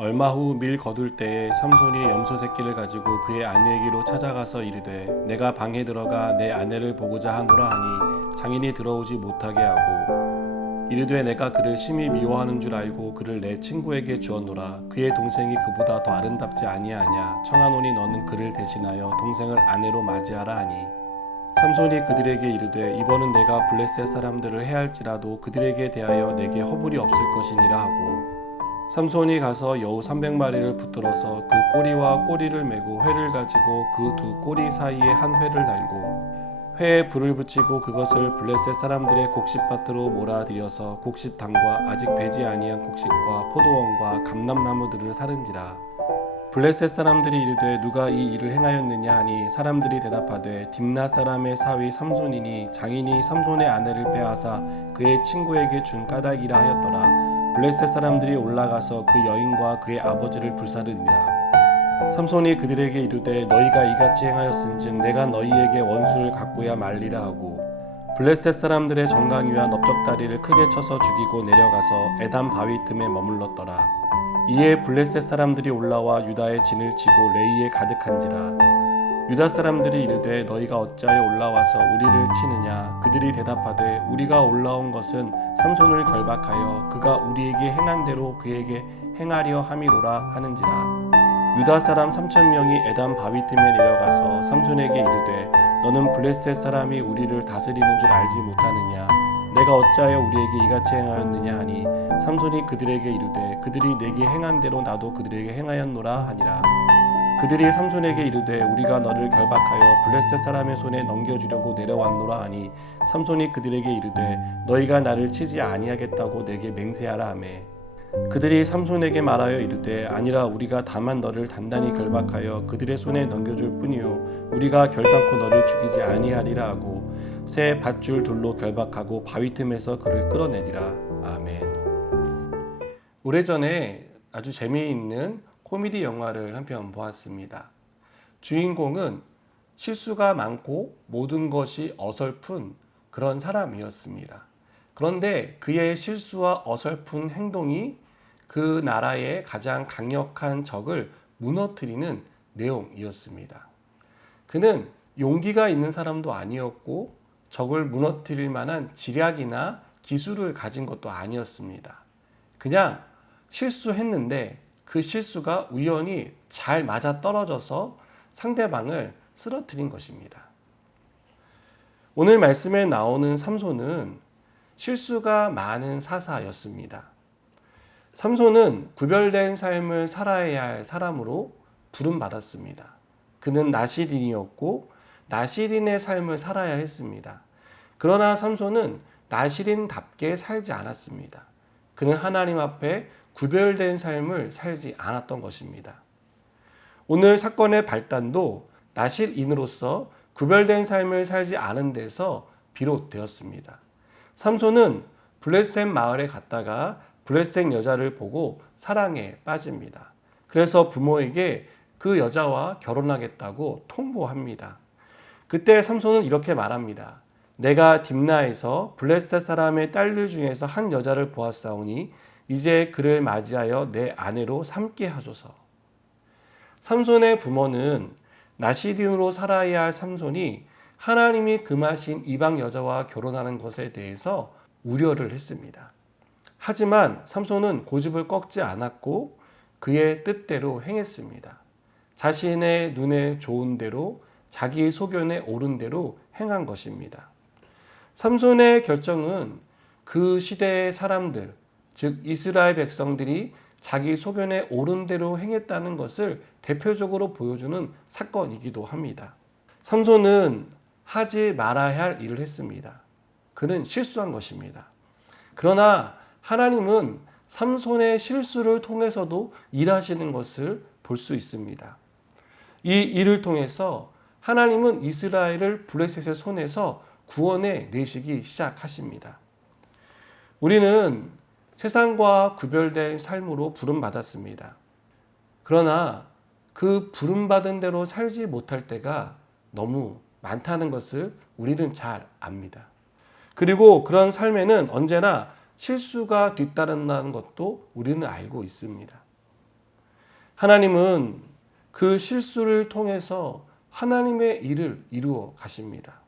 얼마 후 밀 거둘 때에 삼손이 염소 새끼를 가지고 그의 아내에게로 찾아가서 이르되 내가 방에 들어가 내 아내를 보고자 하노라 하니 장인이 들어오지 못하게 하고 이르되 내가 그를 심히 미워하는 줄 알고 그를 내 친구에게 주었노라. 그의 동생이 그보다 더 아름답지 아니하냐. 청하노니 너는 그를 대신하여 동생을 아내로 맞이하라 하니 삼손이 그들에게 이르되 이번은 내가 블레셋 사람들을 해할지라도 그들에게 대하여 내게 허물이 없을 것이니라 하고 삼손이 가서 여우 300마리를 붙들어서 그 꼬리와 꼬리를 메고 회를 가지고 그 두 꼬리 사이에 한 회를 달고 회에 불을 붙이고 그것을 블레셋 사람들의 곡식밭으로 몰아들여서 곡식당과 아직 배지 아니한 곡식과 포도원과 감람나무들을 사른지라. 블레셋 사람들이 이르되 누가 이 일을 행하였느냐 하니 사람들이 대답하되 딥나 사람의 사위 삼손이니 장인이 삼손의 아내를 빼앗아 그의 친구에게 준 까닭이라 하였더라. 블레셋 사람들이 올라가서 그 여인과 그의 아버지를 불사르니라. 삼손이 그들에게 이르되 너희가 이같이 행하였은즉 내가 너희에게 원수를 갚고야 말리라 하고 블레셋 사람들의 정강이와 넓적다리를 크게 쳐서 죽이고 내려가서 에담 바위 틈에 머물렀더라. 이에 블레셋 사람들이 올라와 유다의 진을 치고 레이에 가득한지라. 유다 사람들이 이르되 너희가 어찌하여 올라와서 우리를 치느냐. 그들이 대답하되 우리가 올라온 것은 삼손을 결박하여 그가 우리에게 행한 대로 그에게 행하려 함이로라 하는지라. 유다 사람 3,000명이 에담 바위 틈에 내려가서 삼손에게 이르되 너는 블레셋 사람이 우리를 다스리는 줄 알지 못하느냐. 내가 어찌하여 우리에게 이같이 행하였느냐 하니 삼손이 그들에게 이르되 그들이 내게 행한 대로 나도 그들에게 행하였노라 하니라. 그들이 삼손에게 이르되 우리가 너를 결박하여 블레셋 사람의 손에 넘겨주려고 내려왔노라 하니 삼손이 그들에게 이르되 너희가 나를 치지 아니하겠다고 내게 맹세하라 하매 그들이 삼손에게 말하여 이르되 아니라 우리가 다만 너를 단단히 결박하여 그들의 손에 넘겨줄 뿐이요 우리가 결단코 너를 죽이지 아니하리라 하고 새 밧줄 둘로 결박하고 바위 틈에서 그를 끌어내니라. 아멘. 오래전에 아주 재미있는 코미디 영화를 한 편 보았습니다. 주인공은 실수가 많고 모든 것이 어설픈 그런 사람이었습니다. 그런데 그의 실수와 어설픈 행동이 그 나라의 가장 강력한 적을 무너뜨리는 내용이었습니다. 그는 용기가 있는 사람도 아니었고 적을 무너뜨릴 만한 지략이나 기술을 가진 것도 아니었습니다. 그냥 실수했는데 그 실수가 우연히 잘 맞아 떨어져서 상대방을 쓰러뜨린 것입니다. 오늘 말씀에 나오는 삼손은 실수가 많은 사사였습니다. 삼손은 구별된 삶을 살아야 할 사람으로 부름받았습니다. 그는 나실인이었고 나실인의 삶을 살아야 했습니다. 그러나 삼손은 나실인답게 살지 않았습니다. 그는 하나님 앞에 구별된 삶을 살지 않았던 것입니다. 오늘 사건의 발단도 나실인으로서 구별된 삶을 살지 않은 데서 비롯되었습니다. 삼손은 블레셋 마을에 갔다가 블레셋 여자를 보고 사랑에 빠집니다. 그래서 부모에게 그 여자와 결혼하겠다고 통보합니다. 그때 삼손은 이렇게 말합니다. 내가 딥나에서 블레셋 사람의 딸들 중에서 한 여자를 보았사오니 이제 그를 맞이하여 내 아내로 삼게 하소서. 삼손의 부모는 나실인으로 살아야 할 삼손이 하나님이 금하신 이방 여자와 결혼하는 것에 대해서 우려를 했습니다. 하지만 삼손은 고집을 꺾지 않았고 그의 뜻대로 행했습니다. 자신의 눈에 좋은 대로 자기 소견에 옳은 대로 행한 것입니다. 삼손의 결정은 그 시대의 사람들, 즉 이스라엘 백성들이 자기 소견에 옳은 대로 행했다는 것을 대표적으로 보여주는 사건이기도 합니다. 삼손은 하지 말아야 할 일을 했습니다. 그는 실수한 것입니다. 그러나 하나님은 삼손의 실수를 통해서도 일하시는 것을 볼 수 있습니다. 이 일을 통해서 하나님은 이스라엘을 블레셋의 손에서 구원해 내시기 시작하십니다. 우리는 세상과 구별된 삶으로 부름받았습니다. 그러나 그 부름받은 대로 살지 못할 때가 너무 많다는 것을 우리는 잘 압니다. 그리고 그런 삶에는 언제나 실수가 뒤따른다는 것도 우리는 알고 있습니다. 하나님은 그 실수를 통해서 하나님의 일을 이루어 가십니다.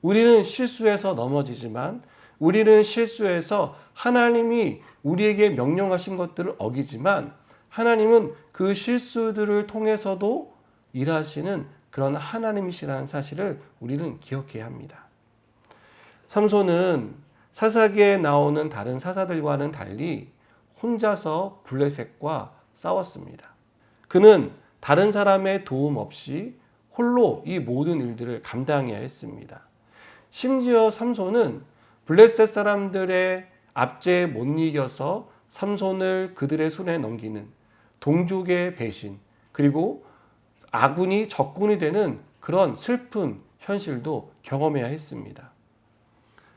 우리는 실수해서 넘어지지만, 우리는 실수해서 하나님이 우리에게 명령하신 것들을 어기지만, 하나님은 그 실수들을 통해서도 일하시는 그런 하나님이시라는 사실을 우리는 기억해야 합니다. 삼손은 사사기에 나오는 다른 사사들과는 달리 혼자서 블레셋과 싸웠습니다. 그는 다른 사람의 도움 없이 홀로 이 모든 일들을 감당해야 했습니다. 심지어 삼손은 블레셋 사람들의 압제에 못 이겨서 삼손을 그들의 손에 넘기는 동족의 배신, 그리고 아군이 적군이 되는 그런 슬픈 현실도 경험해야 했습니다.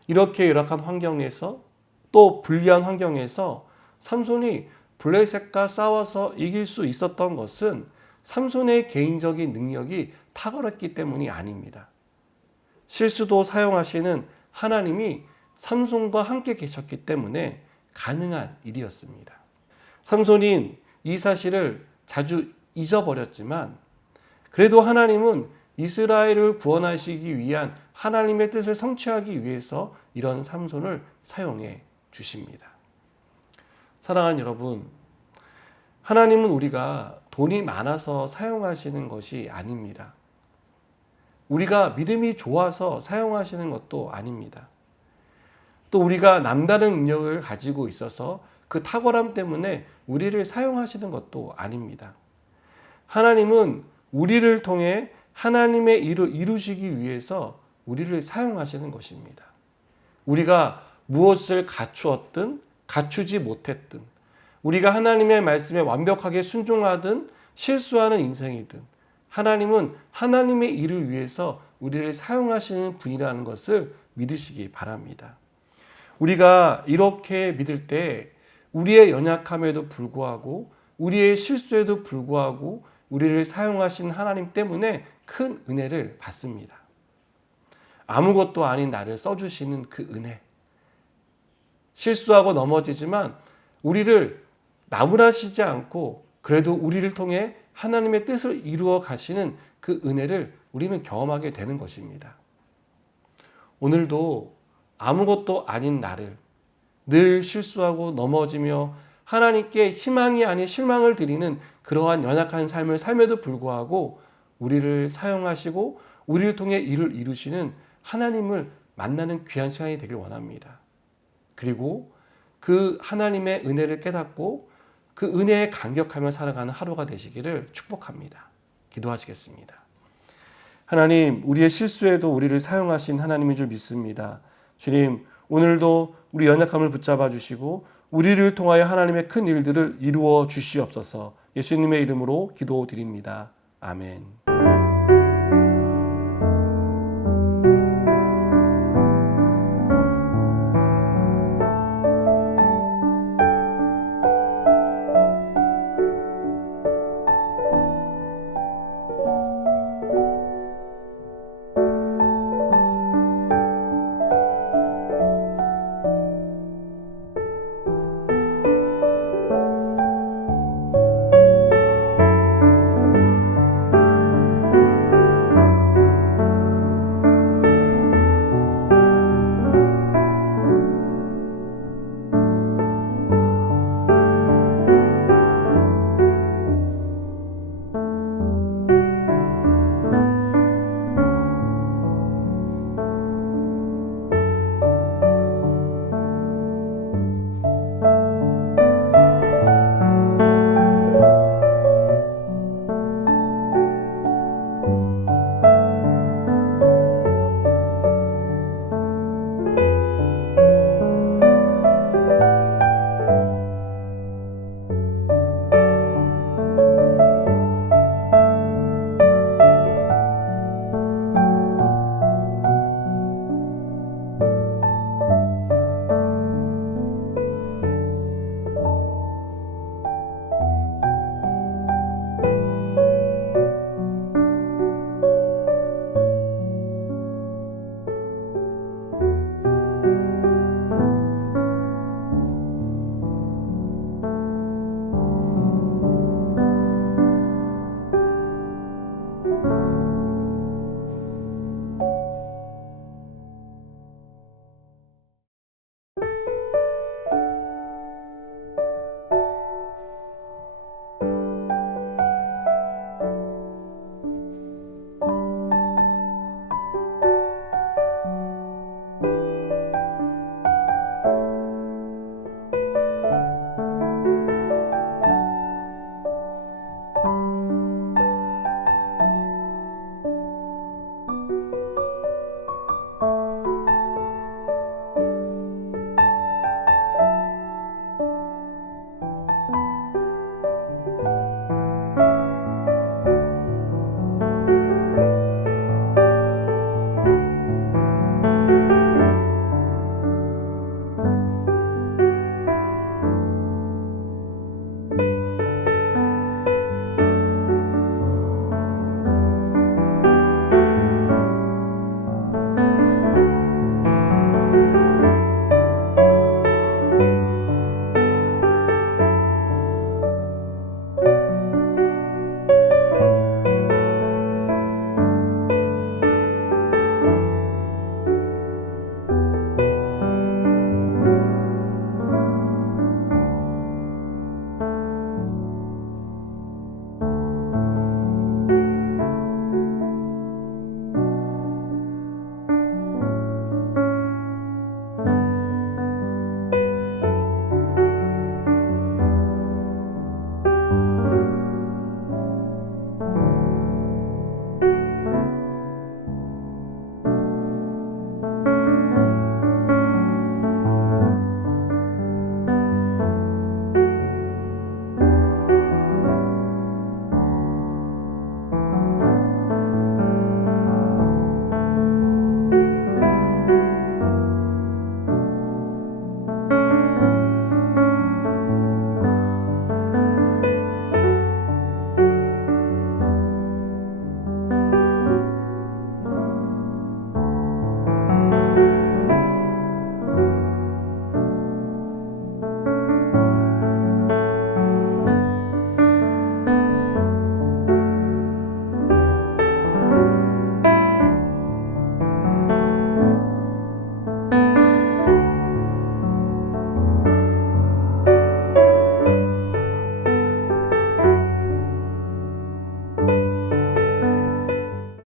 이렇게 열악한 환경에서, 또 불리한 환경에서 삼손이 블레셋과 싸워서 이길 수 있었던 것은 삼손의 개인적인 능력이 탁월했기 때문이 아닙니다. 실수도 사용하시는 하나님이 삼손과 함께 계셨기 때문에 가능한 일이었습니다. 삼손이 이 사실을 자주 잊어버렸지만, 그래도 하나님은 이스라엘을 구원하시기 위한 하나님의 뜻을 성취하기 위해서 이런 삼손을 사용해 주십니다. 사랑하는 여러분, 하나님은 우리가 돈이 많아서 사용하시는 것이 아닙니다. 우리가 믿음이 좋아서 사용하시는 것도 아닙니다. 또 우리가 남다른 능력을 가지고 있어서 그 탁월함 때문에 우리를 사용하시는 것도 아닙니다. 하나님은 우리를 통해 하나님의 일을 이루시기 위해서 우리를 사용하시는 것입니다. 우리가 무엇을 갖추었든 갖추지 못했든, 우리가 하나님의 말씀에 완벽하게 순종하든 실수하는 인생이든, 하나님은 하나님의 일을 위해서 우리를 사용하시는 분이라는 것을 믿으시기 바랍니다. 우리가 이렇게 믿을 때 우리의 연약함에도 불구하고, 우리의 실수에도 불구하고 우리를 사용하신 하나님 때문에 큰 은혜를 받습니다. 아무것도 아닌 나를 써주시는 그 은혜, 실수하고 넘어지지만 우리를 나무라시지 않고 그래도 우리를 통해 하나님의 뜻을 이루어 가시는 그 은혜를 우리는 경험하게 되는 것입니다. 오늘도 아무것도 아닌 나를 늘 실수하고 넘어지며 하나님께 희망이 아닌 실망을 드리는 그러한 연약한 삶을 삶에도 불구하고 우리를 사용하시고 우리를 통해 일을 이루시는 하나님을 만나는 귀한 시간이 되길 원합니다. 그리고 그 하나님의 은혜를 깨닫고 그 은혜에 감격하며 살아가는 하루가 되시기를 축복합니다. 기도하시겠습니다. 하나님, 우리의 실수에도 우리를 사용하신 하나님인 줄 믿습니다. 주님, 오늘도 우리 연약함을 붙잡아 주시고 우리를 통하여 하나님의 큰 일들을 이루어 주시옵소서. 예수님의 이름으로 기도드립니다. 아멘.